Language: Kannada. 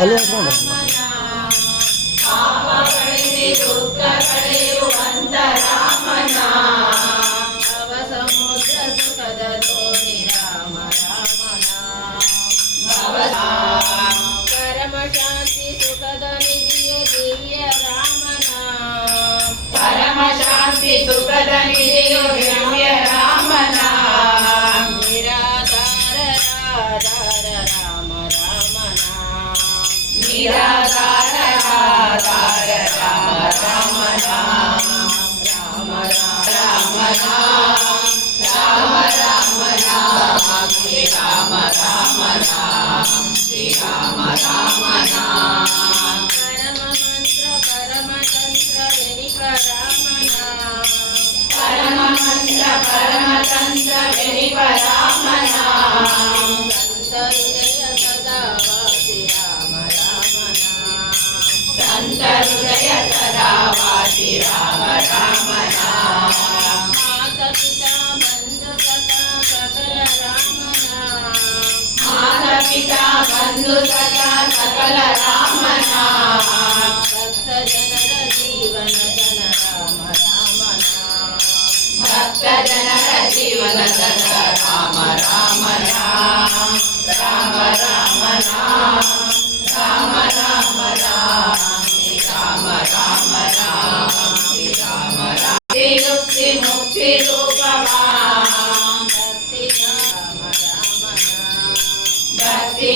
ಅಲ್ಲಿ ಹಾಕೊಂಡು ಪರಮ ಶಾಂತಿ ಸುಖದ ನಿಧಿಯು ದಿವ್ಯ ರಾಮನ ಪರಮ ಶಾಂತಿ ಸುಖದ ನಿಧಿಯು ದಿವ್ಯ ರಾಮನ ನಿರಾಧಾರ ಆಧಾರ ರಾಮ ರಾಮನ ನಿರಾಧಾರ ಆಧಾರ ರಾಮ ರಾಮನ ರಾಮ ರಾಮನ ರಾಮ ರಾಮನ ಶ್ರೀ ರಾಮ ರಾಮನ ಶ್ರೀ ರಾಮ ರಾಮನ ಪರಮ ಮಂತ್ರ ಪರಮ ತಂತ್ರ ವೆನಿಪ ರಾಮನ ಪರಮ ಮಂತ್ರ ಪರಮ ತಂತ್ರ ವೆನಿಪ ರಾಮನ ಸಂತ ಹೃದಯ ಸದಾ ವಾಸಿ ರಾಮ ರಾಮನ ಸಂತ ಹೃದಯ ಸದಾ ವಾಸಿ ರಾಮ ರಾಮನ ಮಾತ ಪಿತಾ ಬಂಧು ಸಖಾ ಸಕಲ ರಾಮನ ಮಾತ ಪಿತಾ ಬಂಧು ಸಖಾ ಸಕಲ ರಾಮನ ಭಕ್ತ ಜನರ ಜೀವನ ಜನ ರಾಮ ರಾಮನ ಭಕ್ತ ಜನರ ಜೀವನ ಜನ ರಾಮ ರಾಮನ ರಾಮ ರಾಮನ ರಾಮ ರಾಮನ ಶ್ರೀ ರಾಮ ರಾಮನ ಶ್ರೀ ರಾಮ ರಾಮ ಮುಕ್ತಿ ಮುಕ್ತಿ ರೂಪವಾ ಭಕ್ತಿ ರಾಮ ರಾಮನ ಭಕ್ತಿ